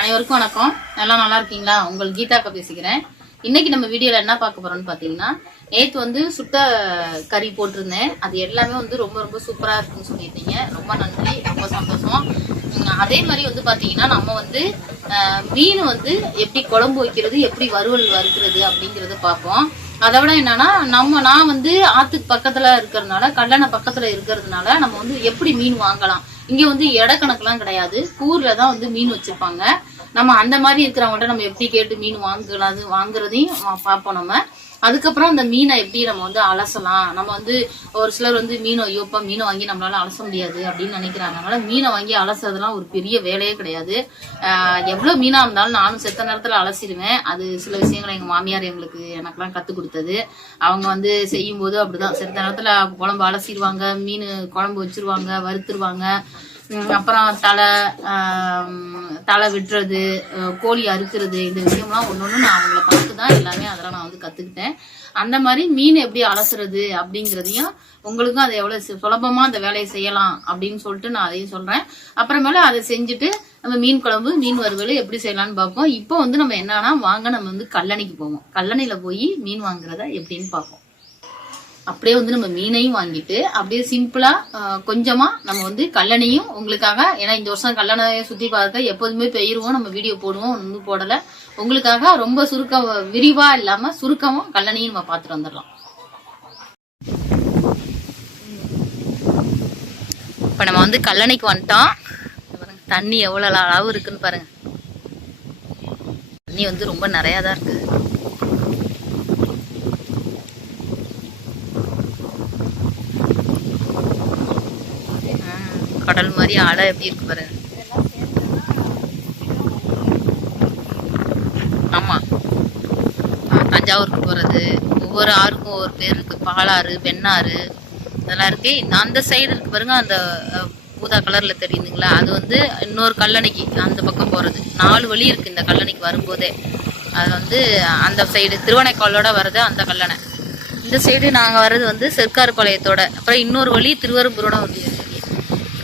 அனைவருக்கும் வணக்கம். எல்லாம் நல்லா இருக்கீங்களா? உங்கள் கீதாக்கா பேசிக்கிறேன். இன்னைக்கு நம்ம வீடியோல என்ன பார்க்க போறோம்னு பாத்தீங்கன்னா நேத்து வந்து சுட்ட கறி போட்டிருந்தேன். அது எல்லாமே வந்து ரொம்ப ரொம்ப சூப்பரா இருக்குன்னு சொல்லியிருந்தீங்க. ரொம்ப நன்றி ரொம்ப சந்தோஷம். அதே மாதிரி வந்து பாத்தீங்கன்னா நம்ம வந்து மீன் வந்து எப்படி குழம்பு வைக்கிறது எப்படி வறுவல் வறுக்கிறது அப்படிங்கறத பார்ப்போம். அதை விட என்னன்னா நம்ம நான் வந்து ஆத்துக்கு பக்கத்துல இருக்கிறதுனால கல்லணை பக்கத்துல இருக்கிறதுனால நம்ம வந்து எப்படி மீன் வாங்கலாம் இங்க வந்து இடக்கணக்குலாம் கிடையாது. கூர்ல தான் வந்து மீன் வச்சிருப்பாங்க. நம்ம அந்த மாதிரி இருக்கிறவங்கள்ட்ட நம்ம எப்படி கேட்டு மீன் வாங்கலாம் வாங்குறதையும் பார்ப்போம் நம்ம. அதுக்கப்புறம் அந்த மீனை எப்படி நம்ம வந்து அலசலாம்? நம்ம வந்து ஒரு சிலர் வந்து மீனை ஐயோப்பா மீனை வாங்கி நம்மளால அலச முடியாது அப்படின்னு நினைக்கிறாங்க. அதனால மீனை வாங்கி அலசுறதுலாம் ஒரு பெரிய வேலையே கிடையாது. எவ்வளோ எவ்வளவு மீனா இருந்தாலும் நானும் செத்த நேரத்துல அலசிடுவேன். அது சில விஷயங்களை எங்க மாமியார் எங்களுக்கு எனக்கெல்லாம் கத்து கொடுத்தது. அவங்க வந்து செய்யும் போது அப்படிதான். செத்த நேரத்துல குழம்பு அலசிடுவாங்க மீன் குழம்பு வச்சிருவாங்க வறுத்துருவாங்க. அப்புறம் தலை தலை விட்டுறது கோழி அறுக்கிறது இந்த விஷயம்லாம் ஒன்று ஒன்று நான் அவங்கள பார்த்து தான் எல்லாமே அதெல்லாம் நான் வந்து கற்றுக்கிட்டேன் அந்த மாதிரி மீன் எப்படி அலசுறது அப்படிங்கிறதையும் உங்களுக்கும் அதை எவ்வளோ சுலபமாக அந்த வேலையை செய்யலாம் அப்படின்னு சொல்லிட்டு நான் அதையும் சொல்கிறேன் அப்புறமேல அதை செஞ்சுட்டு நம்ம மீன் குழம்பு மீன் வறுவல் எப்படி செய்யலாம்னு பார்ப்போம். இப்போ வந்து நம்ம என்னன்னா வாங்க நம்ம வந்து கல்லணைக்கு போவோம். கல்லணையில் போய் மீன் வாங்குறத எப்படின்னு பார்ப்போம். அப்படியே வந்து நம்ம மீனையும் வாங்கிட்டு அப்படியே சிம்பிளா கொஞ்சமா நம்ம வந்து கல்லணையும் உங்களுக்காக ஏன்னா இந்த வருஷம் கல்லணையை சுத்தி பார்க்க எப்போதுமே பெயிருவோம் நம்ம வீடியோ போடுவோம் ஒன்றும் போடல. உங்களுக்காக ரொம்ப சுருக்க விரிவா இல்லாம சுருக்கமும் கல்லணையும் நம்ம பார்த்துட்டு வந்துடலாம். இப்ப நம்ம வந்து கல்லணைக்கு வந்துட்டோம். பாருங்க, தண்ணி எவ்வளவு அளவு இருக்குன்னு பாருங்க. தண்ணி வந்து ரொம்ப நிறையா தான் இருக்கு ம், கடல் மாதிரி அலை எப்படி இருக்கு பாரு. ஆமா. தஞ்சாவூருக்கு போறது ஒவ்வொரு ஆறுக்கும் ஒவ்வொரு பேர் இருக்கு. பாலாறு வெண்ணாறு இதெல்லாம் இருக்கு. இந்த- அந்த சைடு இருக்கு பாருங்க அந்த பூதா கலர்ல தெரியுதுங்களா? அது வந்து இன்னொரு கல்லணைக்கு அந்த பக்கம் போறது. நாலு வழி இருக்கு இந்த கல்லணைக்கு வரும்போதே. அது வந்து அந்த சைடு திருவனைக்காலோட வர்றது அந்த கல்லணை. இந்த சைடு நாங்கள் வர்றது வந்து செர்க்கார்பாளையத்தோட. அப்புறம் இன்னொரு வழி திருவரம்பூரோட வருது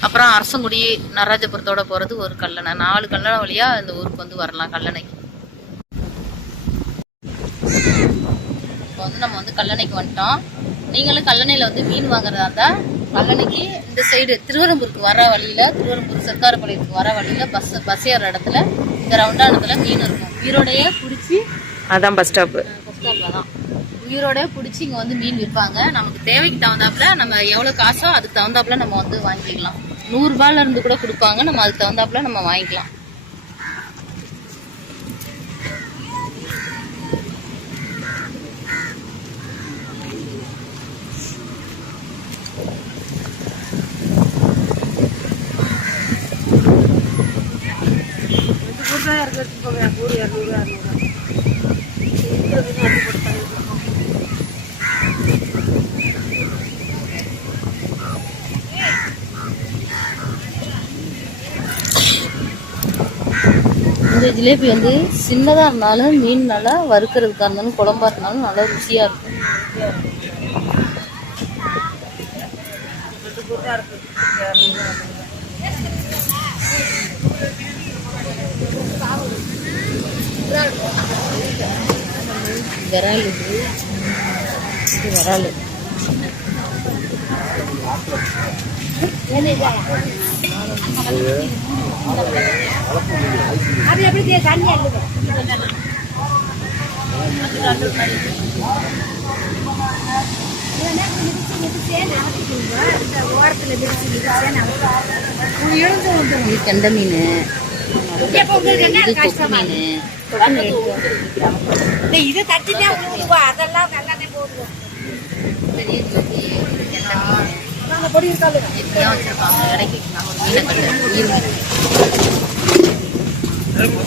அப்புறம் அரசங்குடி நடராஜபுரத்தோட போகிறது ஒரு கல்லணை. நாலு கல்லணை வழியாக இந்த ஊருக்கு வந்து வரலாம் கல்லணைக்கு. இப்போ வந்து நம்ம வந்து கல்லணைக்கு வந்துட்டோம். நீங்களும் கல்லணையில் வந்து மீன் வாங்குறதா இருந்தால் கல்லணைக்கு இந்த சைடு திருவரம்பூருக்கு வர வழியில் திருவரம்பூர் செர்க்காரபாளையத்துக்கு வர வழியில் பஸ் பஸ் ஏற இடத்துல இந்த ரவுண்டானத்தில் மீன் இருக்கும். உயிரோடையே பிடிச்சி அதான் பஸ் ஸ்டாப்பு பஸ் ஸ்டாப்ல தான். உயிரோடய பிடிச்சி இங்கே வந்து மீன் விற்பாங்க. நமக்கு தேவைக்கு தகுந்தாப்புல நம்ம எவ்வளோ காசோ அதுக்கு தகுந்தாப்புல நம்ம வந்து வாங்கிக்கலாம். நூறுரூபாலேருந்து கூட கொடுப்பாங்க. நம்ம அதுக்கு தகுந்தாப்புல நம்ம வாங்கிக்கலாம். ஜிலேபி வந்து சின்னதாக இருந்தாலும் மீன் நல்லா வறுக்கிறதுக்காக இருந்தாலும் குழம்பா இருந்தாலும் நல்லா ருசியாக இருக்கும். விரால் இது. இது விரால். இது கெண்டை மீன்? இது கொக்கு மீன்? இது தட்டிட்டே விழுவா அதெல்லாம் நல்லாவே போடுவோம். கெண்டை மீன். வச்சிருப்பாங்க. இடைக்கு மீனை கட்டு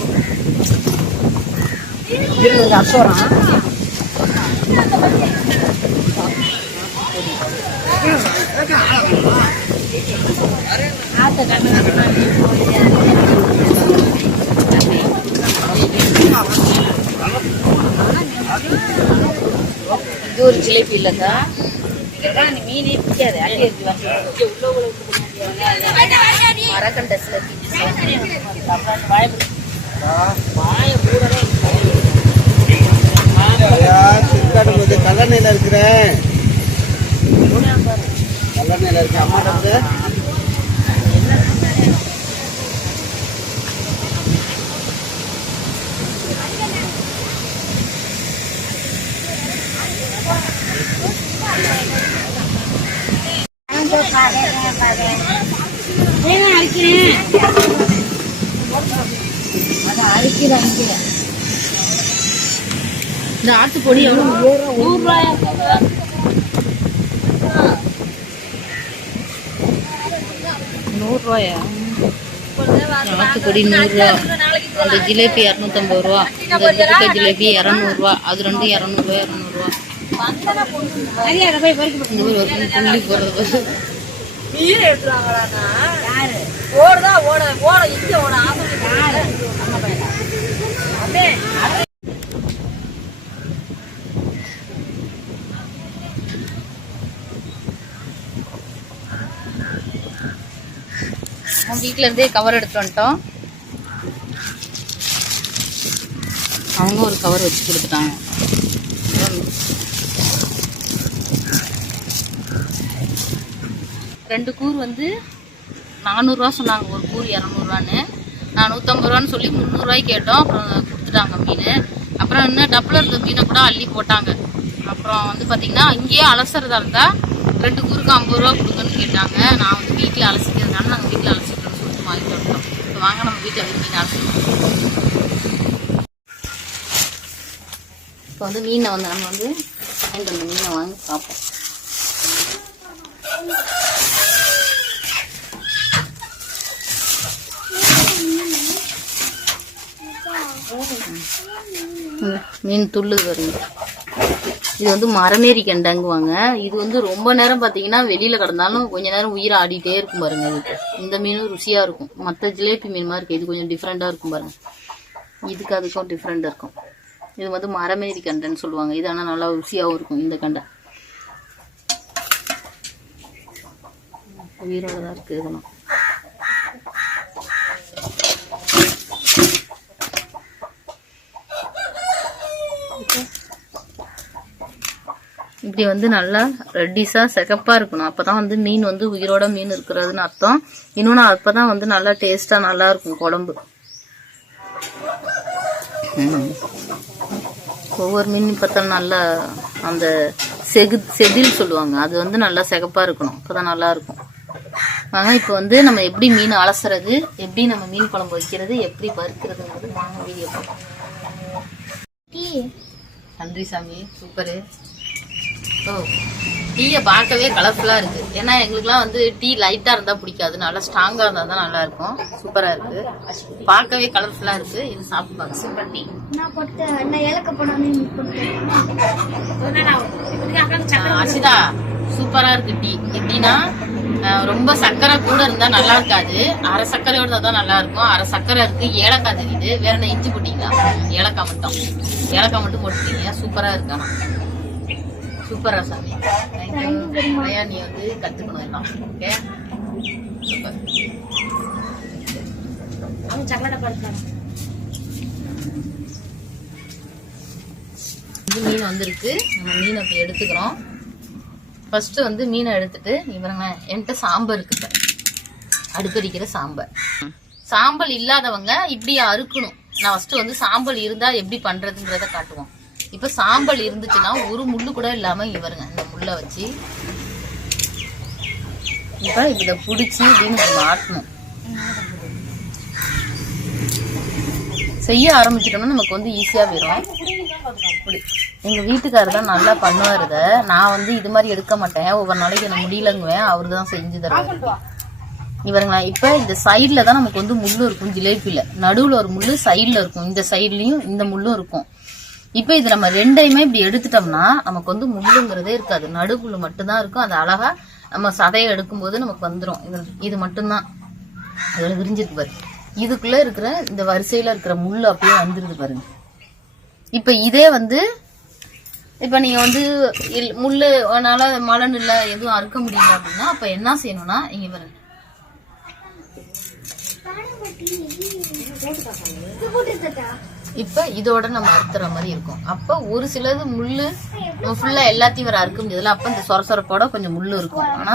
இது ஒரு ஜிலேபி இல்லைங்க இதெல்லாம் மீனே பிடிக்காது அள்ளி அந்த வாழைப்பழம் வாய கூடவே சிற்காடு இருக்கிறேன் கல்லணையில் இருக்க அம்மா வந்து இந்த ஆட்டு பொடி எவ்வளவு நூறு ரூபாயா நூறு ரூபாயா ஆட்டு பொடி நூறு ரூபா அந்த ஜிலேபி இரநூத்தம்பது ரூபா. இந்த ஜிலேபி இரநூறுவா. அது ரெண்டும் இரநூறுவா இரநூறுவா. இந்த ஒரு புள்ளி போடுறது. ஓடுதா ஓட ஓட இங்க ஓட ஆப்போசிட் யாரு பையன் இருந்தே கவர் எடுத்து வந்துட்டோம். அவங்க ஒரு கவர் வச்சு கொடுத்துட்டாங்க. ரெண்டு கூர் வந்து நானூறுரூவா சொன்னாங்க ஒரு கூறு இரநூறுவான்னு. நான் நூற்றம்பது ரூபான்னு சொல்லி முந்நூறுரூவாய்க்கு கேட்டோம் அப்புறம் கொடுத்துட்டாங்க மீன். அப்புறம் இன்னும் டப்பில் இருந்த மீனை கூட அள்ளி போட்டாங்க. அப்புறம் வந்து பார்த்திங்கன்னா இங்கேயே அலசுறதா இருந்தால் ரெண்டு கூறுக்கு ஐம்பது ரூபா கொடுங்கன்னு கேட்டாங்க. நான் வந்து வீட்டில் அலசிக்கிறதுனால நாங்கள் வீட்டில் அலசிக்கிறோம்னு சொல்லிட்டு வாங்கிட்டு வந்தோம் இப்போ வாங்க நம்ம வீட்டில் வந்து மீன் அலசிக்கணும் இப்போ வந்து மீனை வந்து நம்ம வந்து வாங்கிட்டு வந்த மீனை வாங்கி பார்ப்போம். மீன் துள்ளு பாருங்க. இது வந்து மரமேறி கண்டாங்குவாங்க. இது வந்து ரொம்ப நேரம் பார்த்தீங்கன்னா வெளியில கிடந்தாலும் கொஞ்ச நேரம் உயிரை ஆடிட்டே இருக்கும் பாருங்க இது. இந்த மீனும் ருசியா இருக்கும். மற்ற ஜிலேபி மீன் மாதிரி இருக்கு. இது கொஞ்சம் டிஃப்ரெண்டா இருக்கும் பாருங்க. இதுக்கு அதுக்கும் டிஃப்ரெண்ட் இருக்கும். இது வந்து மரமேறி கண்டன்னு சொல்லுவாங்க. இது ஆனால் நல்லா ருசியாகவும் இருக்கும் இந்த கண்டை. உயிரோட தான் இருக்கு இதெல்லாம். இப்படி வந்து நல்லா ரெட்டிஸா சிகப்பா இருக்கணும். அப்பதான் வந்து மீன் வந்து உயிரோட மீன் இருக்கிறதுன்னு அர்த்தம். இன்னொன்னு அப்பதான் வந்து நல்லா டேஸ்டா நல்லா இருக்கும் குழம்பு. ஒவ்வொரு மீன் பார்த்தாலும் நல்லா அந்த செகு செதில் சொல்லுவாங்க. அது வந்து நல்லா சிகப்பா இருக்கணும். அப்பதான் நல்லா இருக்கும். ஆனா இப்போ வந்து நம்ம எப்படி மீன் அலசுறது எப்படி நம்ம மீன் குழம்பு வைக்கிறது எப்படி வறுக்கிறதுங்கிறது வாங்க வீடியோ நன்றி சாமி. சூப்பரு. டீயை பார்க்கவே கலர்ஃபுல்லாக இருக்கு. ஏன்னா எங்களுக்குலாம் வந்து டீ லைட்டாக இருந்தால் பிடிக்காது. நல்லா ஸ்ட்ராங்காக இருந்தால் தான் நல்லா இருக்கும். சூப்பராக இருக்கு. பார்க்கவே கலர்ஃபுல்லாக இருக்கு. இது சாப்பிட்டு பார்க்க சூப்பர் டீ. நான் போட்டு நான் ஏலக்க ஆஹ் அசிதா சூப்பரா இருக்கு டீ. எப்படின்னா ரொம்ப சர்க்கரை கூட இருந்தா நல்லா இருக்காது. அரை சர்க்கரையோட இருந்தா தான் நல்லா இருக்கும். அரை சர்க்கரை இருக்கு. ஏலக்காய் தெரியுது. வேற என்ன இஞ்சி போட்டீங்களா? ஏலக்காய் மட்டும். ஏலக்காய் மட்டும் போட்டுட்டீங்க. சூப்பரா இருக்கு? சூப்பரா சாமி தேங்க்யூ நிறையா நீ வந்து கத்துக்கணும் எல்லாம். ஓகே சூப்பர் அவன் சக்கரை படுத்தாங்க இது மீன் வந்திருக்கு. நம்ம மீனை இப்போ எடுத்துக்கிறோம். ஃபர்ஸ்ட் வந்து மீனை எடுத்துட்டு இவருங்க என்கிட்ட சாம்பார் இருக்கு அடுப்பறிக்கிற அடுப்படிக்கிற சாம்பார். சாம்பல் இல்லாதவங்க இப்படி அறுக்கணும். நான் ஃபர்ஸ்ட் வந்து சாம்பல் இருந்தா எப்படி பண்றதுங்கிறத காட்டுவோம். இப்ப சாம்பல் இருந்துச்சுன்னா ஒரு முள்ளு கூட இல்லாம இவருங்க இந்த முள்ளை வச்சு. இப்ப இதை பிடிச்சி இப்படின்னு நம்ம ஆட்டணும். செய்ய ஆரம்பிச்சிட்டோம்னா நமக்கு வந்து ஈஸியா போயிடும் அப்படி எங்க வீட்டுக்காரர் தான் நல்லா பண்ணுவாரு இதை. நான் வந்து இது மாதிரி எடுக்க மாட்டேன். ஒவ்வொரு நாளைக்கு எனக்கு முடியலங்குவேன். அவரு தான் செஞ்சு தருவார். இவருங்களா இப்ப இந்த சைடில் தான் நமக்கு வந்து முள்ளு இருக்கும் ஜிலேபியில் நடுவுல ஒரு முள்ளு சைடில் இருக்கும். இந்த சைடுலயும் இந்த முள்ளும் இருக்கும். இப்போ இது நம்ம ரெண்டையுமே இப்படி எடுத்துட்டோம்னா நமக்கு வந்து முள்ளுங்கிறதே இருக்காது. நடுப்புள்ளு மட்டும்தான் இருக்கும். அது அழகா நம்ம சதையை எடுக்கும்போது நமக்கு வந்துடும் இது இது மட்டும்தான். அதில் விரிஞ்சிருக்கு பாரு. இதுக்குள்ள இருக்கிற இந்த வரிசையில இருக்கிற முள் அப்படியே வந்துருது பாருங்க. இப்போ இதே வந்து இப்போ நீங்கள் வந்து இல்- முள் அதனால மலன் இல்லை எதுவும் அறுக்க முடியல அப்படின்னா அப்போ என்ன செய்யணும்னா இங்கே பாருங்க. போட்டு இப்ப இதோட நம்ம அறுத்துற மாதிரி இருக்கும். அப்ப ஒரு சிலது முள்ளு நம்ம ஃபுல்லா எல்லாத்தையும் வர அறுக்க முடியாதுல அப்ப இந்த சொர சொரப்போட கொஞ்சம் முள்ளு இருக்கும். ஆனா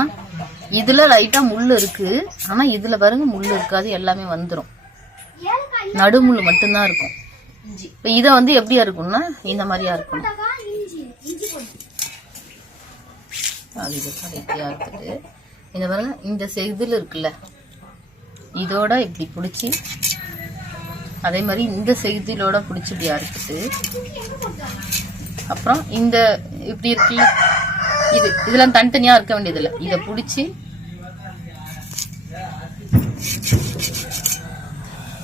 இதுல லைட்டா முள்ளு இருக்கு. ஆனா இதுல பாருங்க முள்ளு இருக்காது. எல்லாமே வந்துடும் நடுமுள்ளு மட்டும்தான் இருக்கும். இப்ப இத வந்து எப்படியா இருக்கும்னா இந்த மாதிரியா இருக்கணும் இருக்குது இந்த பாருங்க இந்த செதில் இருக்குல்ல? இதோட இப்படி பிடிச்சி அதே மாதிரி இந்த செய்தியிலோட பிடிச்சி இப்படி அறுத்துட்டு அப்புறம் இந்த இப்படி இருக்குல்ல இது இதெல்லாம் தனித்தனியா இருக்க வேண்டியதில்லை. இதை பிடிச்சி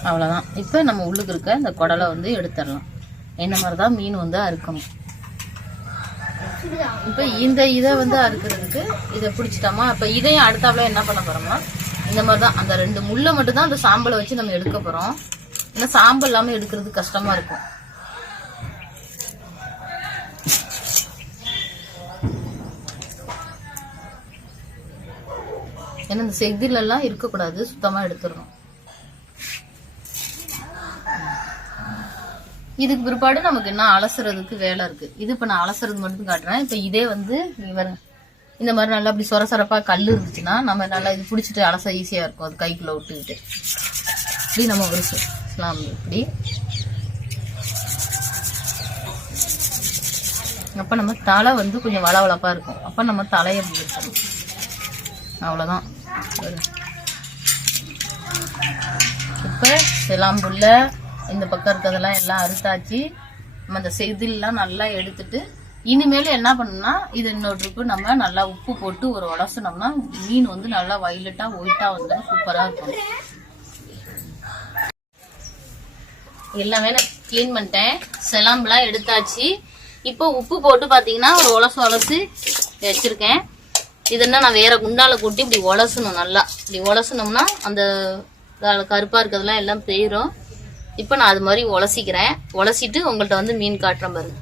அவ்வளோதான் இப்போ நம்ம உள்ளுக்கு இருக்க இந்த குடலை வந்து எடுத்துடலாம். என்ன மாதிரி தான் மீன் வந்து அறுக்கணும். இப்போ இந்த இதை வந்து அறுக்கிறதுக்கு இதை பிடிச்சிட்டோமா? இப்போ இதையும் அடுத்தாப்புல என்ன பண்ண போறோம்னா இந்த மாதிரி தான் அந்த ரெண்டு முள்ளை மட்டும் தான் அந்த சாம்பலை வச்சு நம்ம எடுக்க போகிறோம் ஏன்னா சாம்பல் இல்லாமல் எடுக்கிறது கஷ்டமா இருக்கும். ஏன்னா இந்த செதிலெல்லாம் இருக்கக்கூடாது. சுத்தமாக எடுத்துடணும். இதுக்கு பிற்பாடு நமக்கு என்ன அலசுறதுக்கு வேலை இருக்கு. இது இப்போ நான் அலசுறது மட்டும் காட்டுறேன். இப்போ இதே வந்து இவர் இந்த மாதிரி நல்லா அப்படி சொர சொரப்பாக கல் இருந்துச்சுன்னா நம்ம நல்லா இது பிடிச்சிட்டு அலச ஈஸியாக இருக்கும். அது கைக்குள்ளே விட்டுக்கிட்டு இப்படி நம்ம ஒரு இஸ்லாம் இப்படி. அப்போ நம்ம தலை வந்து கொஞ்சம் வளவளப்பாக இருக்கும். அப்போ நம்ம தலையை அப்படி அவ்வளோதான் இப்போ ஒரு. சிலாம்புள்ள இந்த பக்கம் இருக்கிறதெல்லாம் எல்லாம் அறுத்தாச்சு. நம்ம அந்த செதில்லாம் நல்லா எடுத்துட்டு இனிமேல் என்ன பண்ணணும்னா இது இன்னொரு ட்ரிப்பு நம்ம நல்லா உப்பு போட்டு ஒரு உடசுனோம்னா மீன் வந்து நல்லா வயலட்டாக ஒயிட்டாக வந்து சூப்பராக இருக்கும். எல்லாமே நான் க்ளீன் பண்ணிட்டேன். செலாம்பெல்லாம் எடுத்தாச்சு. இப்போ உப்பு போட்டு பார்த்தீங்கன்னா ஒரு உலசு உலசு வச்சுருக்கேன். இது நான் வேறு குண்டால் கொட்டி இப்படி உலசணும் நல்லா. இப்படி உலசனோம்னா அந்த கருப்பாக இருக்கிறதுலாம் இருக்கிறதெல்லாம் எல்லாம் போயிடும் இப்போ நான் அது மாதிரி உலசிக்கிறேன். உலசிட்டு உங்கள்கிட்ட வந்து மீன் காட்டுறேன் பாருங்க.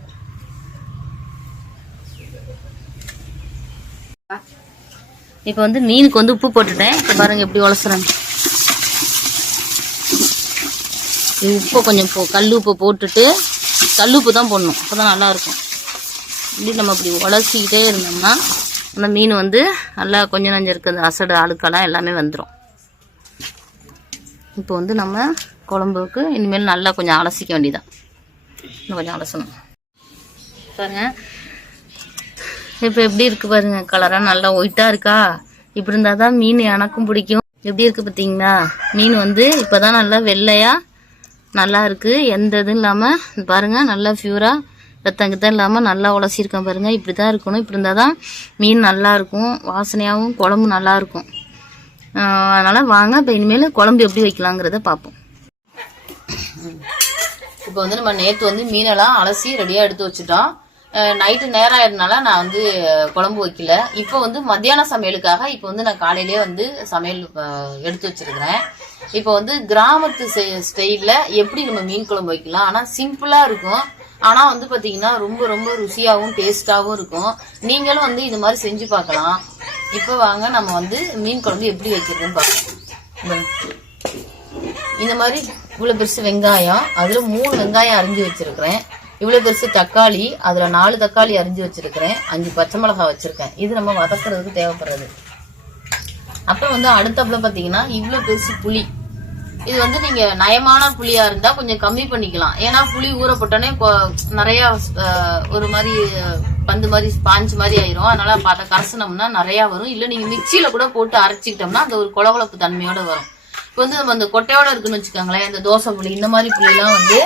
இப்போ வந்து மீனுக்கு வந்து உப்பு போட்டுட்டேன். இப்போ பாருங்கள் எப்படி உலசுறேன் இது உப்பை கொஞ்சம் போ கல் உப்பு போட்டுட்டு கல் உப்பு தான் போடணும். அப்போ தான் நல்லாயிருக்கும். இப்படி நம்ம இப்படி உலசிக்கிட்டே இருந்தோம்னா அந்த மீன் வந்து நல்லா கொஞ்சம் நஞ்சம் இருக்கிற அசடு அழுக்கெல்லாம் எல்லாமே வந்துடும் இப்போ வந்து நம்ம குழம்புக்கு இனிமேல் நல்லா கொஞ்சம் அலசிக்க வேண்டியதான் இன்னும் கொஞ்சம் அலசணும். பாருங்க. இப்போ எப்படி இருக்குது பாருங்கள் கலராக நல்லா ஒயிட்டாக இருக்கா? இப்படி இருந்தால் தான் மீன் எனக்கும் பிடிக்கும். எப்படி இருக்குது பார்த்தீங்களா? மீன் வந்து இப்போ தான் நல்லா வெள்ளையாக நல்லா இருக்குது எந்த இதுவும் இல்லாமல் பாருங்கள் நல்லா பியூரா ரத்தங்கிட்ட இல்லாமல் நல்லா உலசியிருக்கேன் பாருங்கள் இப்படி தான் இருக்கணும். இப்படி இருந்தால் தான் மீன் நல்லா இருக்கும். வாசனையாகவும் குழம்பு நல்லாயிருக்கும் அதனால் வாங்க. இப்போ இனிமேல் குழம்பு எப்படி வைக்கலாங்கிறத பார்ப்போம். இப்போ வந்து நம்ம நேற்று வந்து மீனெல்லாம் அலசி ரெடியாக எடுத்து வச்சுட்டோம். நைட்டு நேரம் ஆயிருந்தனால நான் வந்து குழம்பு வைக்கல. இப்போ வந்து மத்தியான சமையலுக்காக இப்போ வந்து நான் காலையிலேயே வந்து சமையல் எடுத்து வச்சிருக்கிறேன். இப்போ வந்து கிராமத்து ஸ்டைலில் எப்படி நம்ம மீன் குழம்பு வைக்கலாம்? ஆனால் சிம்பிளாக இருக்கும். ஆனால் வந்து பார்த்தீங்கன்னா ரொம்ப ரொம்ப ருசியாகவும் டேஸ்டாகவும் இருக்கும். நீங்களும் வந்து இது மாதிரி செஞ்சு பார்க்கலாம். இப்போ வாங்க நம்ம வந்து மீன் குழம்பு எப்படி வைக்கிறதுன்னு பார்க்கலாம் இந்த மாதிரி இவ்வளோ பெருசு வெங்காயம் அதில் மூணு வெங்காயம் அரிஞ்சு வச்சுருக்கிறேன். இவ்வளோ பெருசு தக்காளி அதில் நாலு தக்காளி அரிஞ்சு வச்சுருக்கிறேன். அஞ்சு பச்சை மிளகாய் வச்சுருக்கேன். இது நம்ம வதக்கிறதுக்கு தேவைப்படுறது. அப்புறம் வந்து அடுத்தப்பில் பார்த்தீங்கன்னா இவ்வளோ பெருசு புளி. இது வந்து நீங்கள் நயமான புளியாக இருந்தால் கொஞ்சம் கம்மி பண்ணிக்கலாம். ஏன்னா புளி ஊற போட்டோன்னே ஒரு மாதிரி பந்து மாதிரி ஸ்பாஞ்ச் மாதிரி ஆயிரும். அதனால அதை கரசனம்னா நிறையா வரும். இல்லை நீங்கள் மிக்சியில் கூட போட்டு அரைச்சிக்கிட்டோம்னா அந்த ஒரு குளகுளப்பு தன்மையோடு வரும். இப்போ வந்து நம்ம அந்த கொட்டையோட இருக்குன்னு வச்சுக்கோங்களேன் இந்த தோசை புளி இந்த மாதிரி புளியெலாம் வந்து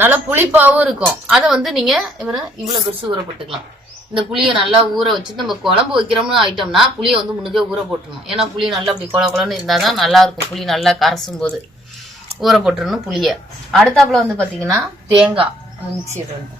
நல்லா புளிப்பாகவும் இருக்கும். அதை வந்து நீங்கள் இவரை இவ்வளோ பெருசு ஊற போட்டுக்கலாம். இந்த புளியை நல்லா ஊற வச்சுட்டு நம்ம குழம்பு வைக்கிறோம்னு ஆயிட்டோம்னா புளியை வந்து முன்னுக்கே ஊற போட்டுருணும் ஏன்னா புளி நல்லா அப்படி குழ குழன்னு இருந்தால் தான் நல்லா இருக்கும். புளி நல்லா கரசும் போது ஊற போட்டுருணும் புளியை. அடுத்தாப்புல வந்து பார்த்தீங்கன்னா தேங்காய். மிக்சி வந்து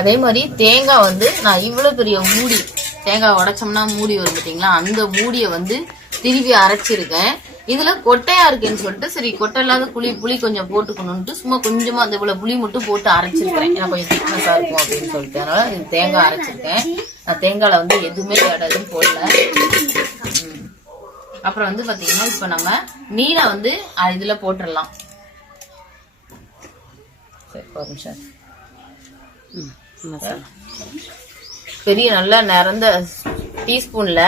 அதே மாதிரி தேங்காய் வந்து நான் இவ்வளோ பெரிய மூடி தேங்காய் உடைச்சோம்னா மூடி வரும் பார்த்தீங்களா அந்த மூடியை வந்து திருவி அரைச்சிருக்கேன். இதுல கொட்டையா இருக்குன்னு சொல்லிட்டு சரி கொட்டை இல்லாத புளி புளி கொஞ்சம் போட்டுக்கணும்ட்டு சும்மா கொஞ்சமா அந்த இவ்வளவு புளி மட்டும் போட்டு அரைச்சிருக்கிறேன். ஏன்னா கொஞ்சம் திக்னஸா இருக்கும் அப்படின்னு சொல்லிட்டு. அதனால தேங்காய் அரைச்சிருக்கேன். நான் தேங்காயில வந்து எதுவுமே எதுவும் போடல. ம். அப்புறம் வந்து பாத்தீங்கன்னா இப்ப நம்ம மீனை வந்து இதுல போட்டுடலாம் சரி ஒரு நிமிஷம். பெரிய நல்லா நிறந்த டீஸ்பூன்ல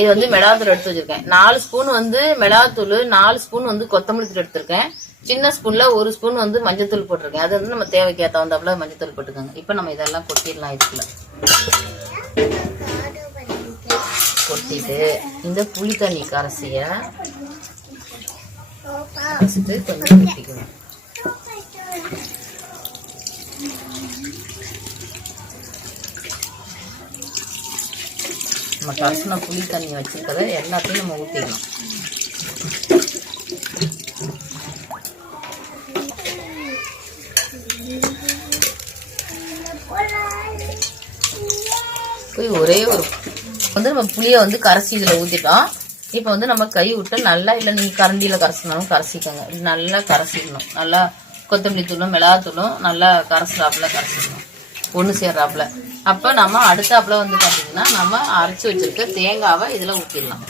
இது வந்து மிளகாத்தூள் எடுத்து வச்சிருக்கேன். நாலு ஸ்பூன் வந்து மிளகாத்தூள் நாலு ஸ்பூன் வந்து கொத்தமல்லி தூள் எடுத்திருக்கேன். சின்ன ஸ்பூன்ல ஒரு ஸ்பூன் வந்து மஞ்சத்தூள் போட்டிருக்கேன். அது வந்து நம்ம தேவைக்கு ஏத்தாந்தாப்புல மஞ்சத்தூள் போட்டுக்கோங்க. இப்போ நம்ம இதெல்லாம் கொட்டிடலாம் இதுக்குள்ள. கொட்டிட்டு இந்த புளி தண்ணி கரைசிய கொஞ்சம் ஊற்றிக்கணும் நம்ம கரைசின புளி தண்ணி வச்சிருக்கத எல்லாத்தையும் நம்ம ஊற்றிடலாம் போய் ஒரே ஒரு வந்து நம்ம புளியை வந்து கரைச்சி இதில் ஊற்றிட்டோம் இப்போ வந்து நம்ம கை விட்டு நல்லா இல்லை நீங்கள் கரண்டியில் கரைச்சினாலும் கரைச்சிக்கோங்க. நல்லா கரைச்சிக்கணும் நல்லா கொத்தமல்லி தூளும் மிளகாத்தூளும் நல்லா கரைச்சிடாப்புல கரைச்சிக்கணும் ஒன்று சேர்றாப்புல. அப்போ நம்ம அடுத்தாப்புல வந்து பார்த்தீங்கன்னா நம்ம அரைச்சி வச்சிருக்க தேங்காவை இதில் ஊற்றிடலாம்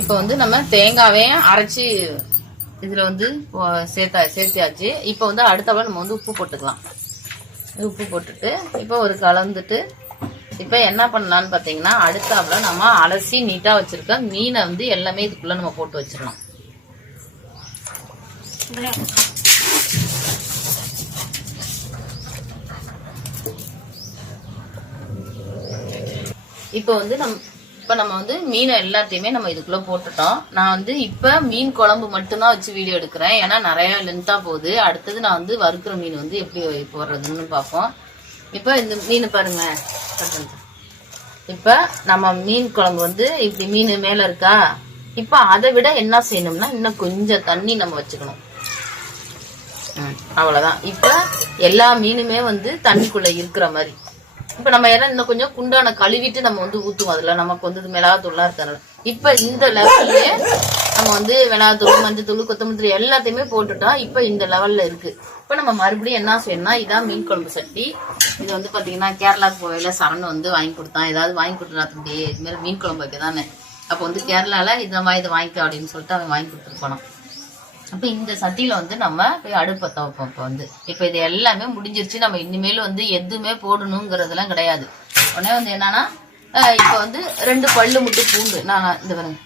இப்போ வந்து நம்ம தேங்காவையும் அரைச்சி இதில் வந்து சேர்த்தா சேர்த்தியாச்சு. இப்போ வந்து அடுத்தவள நம்ம வந்து உப்பு போட்டுக்கலாம். உப்பு போட்டுட்டு இப்போ ஒரு கலந்துட்டு இப்போ என்ன பண்ணலான்னு பார்த்தீங்கன்னா அடுத்தாப்புல நம்ம அலசி நீட்டாக வச்சுருக்க மீனை வந்து எல்லாமே இதுக்குள்ளே நம்ம போட்டு வச்சிடலாம் இப்போ வந்து நம் இப்போ நம்ம வந்து மீனை எல்லாத்தையுமே நம்ம இதுக்குள்ள போட்டுட்டோம். நான் வந்து இப்போ மீன் குழம்பு மட்டும்தான் வச்சு வீடியோ எடுக்கிறேன். ஏன்னா நிறைய லென்த்தாக போகுது. அடுத்தது நான் வந்து வறுக்கிற மீன் வந்து எப்படி போடுறதுன்னு பார்ப்போம். இப்போ இந்த மீன் பாருங்க. இப்போ நம்ம மீன் குழம்பு வந்து இப்படி மீன் மேலே இருக்கா? இப்போ அதை விட என்ன செய்யணும்னா இன்னும் கொஞ்சம் தண்ணி நம்ம வச்சுக்கணும். ம், இப்போ எல்லா மீனுமே வந்து தண்ணிக்குள்ளே இருக்கிற மாதிரி. இப்ப நம்ம ஏன்னா இன்னும் கொஞ்சம் குண்டான கழுவிட்டு நம்ம வந்து ஊத்துவோம். அதுல நமக்கு வந்து மிளகாத்தூள்லாம் இருக்கிறது இப்ப இந்த லெவல்லயே நம்ம வந்து மிளகாத்தூள் மஞ்சத்தூள் கொத்தமல்லி எல்லாத்தையுமே போட்டுட்டோம் இப்ப இந்த லெவல்ல இருக்கு. இப்ப நம்ம மறுபடியும் என்ன செய்யணும்னா இதான் மீன் குழம்பு சட்டி. இது வந்து பாத்தீங்கன்னா கேரளாக்கு போகையில சரண் வந்து வாங்கி கொடுத்தான். ஏதாவது வாங்கி கொடுத்துடா தம்பி. இது மாதிரி மீன் குழம்பு வைக்க தானே அப்ப வந்து கேரளால இந்த மாதிரி இதை வாங்கிக்கோ அப்படின்னு சொல்லிட்டு அவன் வாங்கி கொடுத்துருப்பானான் அப்போ இந்த சட்டியில் வந்து நம்ம போய் அடுப்பை வைப்போம் இப்போ வந்து இப்போ இது எல்லாமே முடிஞ்சிருச்சு. நம்ம இனிமேல் வந்து எதுவுமே போடணுங்கிறதெல்லாம் கிடையாது. உடனே வந்து என்னன்னா இப்போ வந்து ரெண்டு பல்லு மட்டும் பூண்டு. நான் இந்த பாருங்க.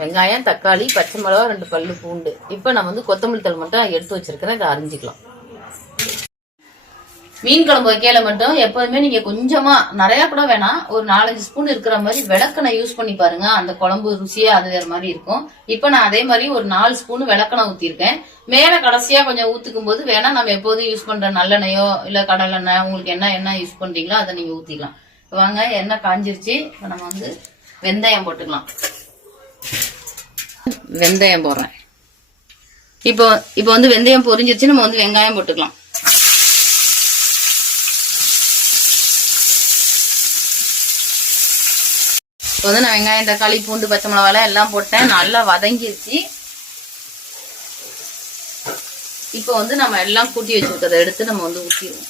வெங்காயம் தக்காளி பச்சை மிளகா ரெண்டு பல்லு பூண்டு. இப்போ நம்ம வந்து கொத்தமல்லி தழை மட்டும் எடுத்து வச்சிருக்கிறேன். இதை அரிஞ்சிக்கலாம். மீன் குழம்பு வைக்கையில மட்டும் எப்போதுமே நீங்க கொஞ்சமா நிறைய கூட வேணாம். ஒரு நாலஞ்சு ஸ்பூன் இருக்கிற மாதிரி விளக்கணை யூஸ் பண்ணி பாருங்க. அந்த குழம்பு ருசியா அது வேற மாதிரி இருக்கும். இப்ப நான் அதே மாதிரி ஒரு நாலு ஸ்பூன் விளக்கணை ஊத்திருக்கேன் மேல கடைசியா கொஞ்சம் ஊத்துக்கும் போது வேணா நம்ம எப்போதும் யூஸ் பண்ற நல்லெண்ணெயோ இல்ல கடலெண்ணெய் உங்களுக்கு என்ன என்ன யூஸ் பண்றீங்களோ அதை நீங்க ஊத்திக்கலாம். வாங்க எண்ணெய் காஞ்சிருச்சு. இப்ப நம்ம வந்து வெந்தயம் போட்டுக்கலாம். வெந்தயம் போடுறேன். இப்போ இப்போ வந்து வெந்தயம் பொரிஞ்சிருச்சு. நம்ம வந்து வெங்காயம் போட்டுக்கலாம். இப்போ வந்து நான் வெங்காயம் தக்காளி பூண்டு பச்சை மிளகாலாம் எல்லாம் போட்டேன். நல்லா வதங்கிருச்சு. இப்போ வந்து நம்ம எல்லாம் கூட்டி வச்சுருக்கிறத எடுத்து நம்ம வந்து ஊற்றிடுவோம்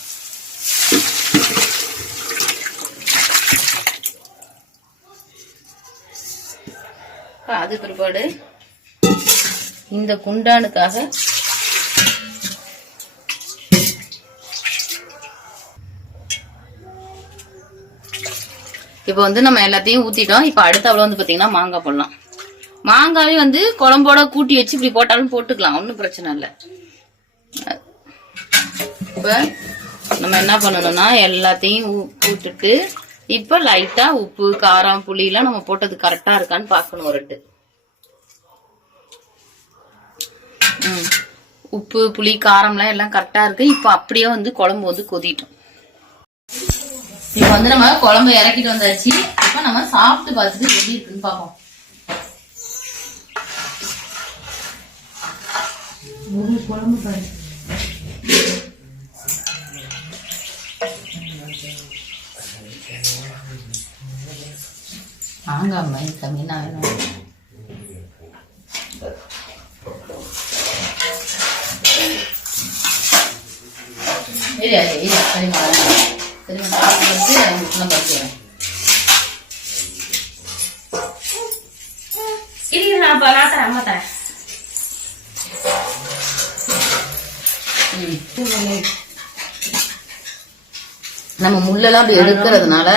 அது பிற்பாடு இந்த குண்டானுக்காக இப்போ வந்து நம்ம எல்லாத்தையும் ஊத்திட்டோம். இப்போ அடுத்தவளை வந்து பாத்தீங்கன்னா மாங்காய் போடலாம். மாங்காவே வந்து குழம்போட கூட்டி வச்சு இப்படி போட்டாலும் போட்டுக்கலாம். ஒன்றும் பிரச்சனை இல்லை. இப்போ நம்ம என்ன பண்ணணும்னா எல்லாத்தையும் ஊ- இப்போ லைட்டாக உப்பு காரம் புளியெல்லாம் நம்ம போட்டது கரெக்டாக இருக்கான்னு பார்க்கணும் ஒரு ம். உப்பு புளி காரம்லாம் எல்லாம் கரெக்டாக இருக்குது இப்போ அப்படியே வந்து குழம்பு வந்து கொதிட்டோம். இப்போ வந்து நம்ம குழம்பு இறக்கிட்டு வந்தாச்சு. இப்போ நம்ம சாப்பிட்டு பார்த்துட்டு எப்படி இருக்குன்னு பார்ப்போம். குழம்பு பாருங்க மாங்காய் மாதிரி கம்மினா வேணும். சரிங்களா நான் அம்மா தரேன். நம்ம முள்ளெல்லாம் அப்படி எடுக்கிறதுனால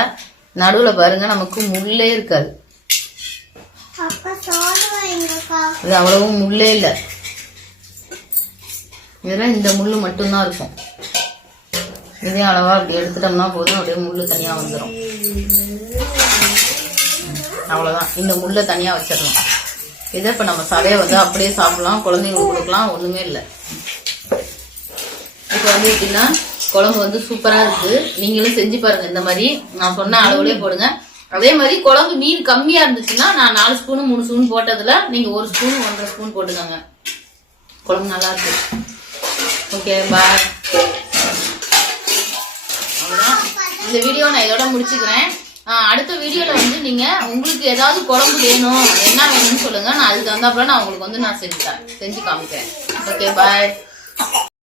நடுவுல பாருங்க நமக்கு முள்ளே இருக்காது. இது அவ்வளவும் முள்ளே இல்லை. இதெல்லாம் இந்த முள்ளு மட்டும்தான் இருக்கும். இதே அளவாக அப்படி எடுத்துட்டோம்னா போதும். அப்படியே முள்ளு தனியாக வந்துடும் அவ்வளோதான் இந்த முள்ளை தனியாக வச்சிடணும். இதை இப்போ நம்ம சதையை வந்து அப்படியே சாப்பிடலாம். குழந்தைங்களுக்கு கொடுக்கலாம். ஒன்றுமே இல்லை. இப்போ வந்து எப்படின்னா குழம்பு வந்து சூப்பராக இருக்குது நீங்களும் செஞ்சு பாருங்கள் இந்த மாதிரி நான் சொன்ன அளவுலேயே போடுங்க. அதே மாதிரி குழம்பு மீன் கம்மியாக இருந்துச்சுன்னா நான் நாலு ஸ்பூனு மூணு ஸ்பூன் போட்டதில் நீங்கள் ஒரு ஸ்பூன் ஒன்றரை ஸ்பூன் போட்டுக்கோங்க. குழம்பு நல்லா இருக்கு. ஓகே பாய் இந்த வீடியோ நான் இதோட முடிச்சுக்கிறேன். அடுத்த வீடியோல வந்து நீங்க உங்களுக்கு ஏதாவது குழம்பு வேணும் என்ன வேணும்னு சொல்லுங்க. நான் அதுக்கு தகுந்தாப்புல நான் உங்களுக்கு வந்து நான் செஞ்சு தரேன். செஞ்சு காமிக்கிறேன். Okay bye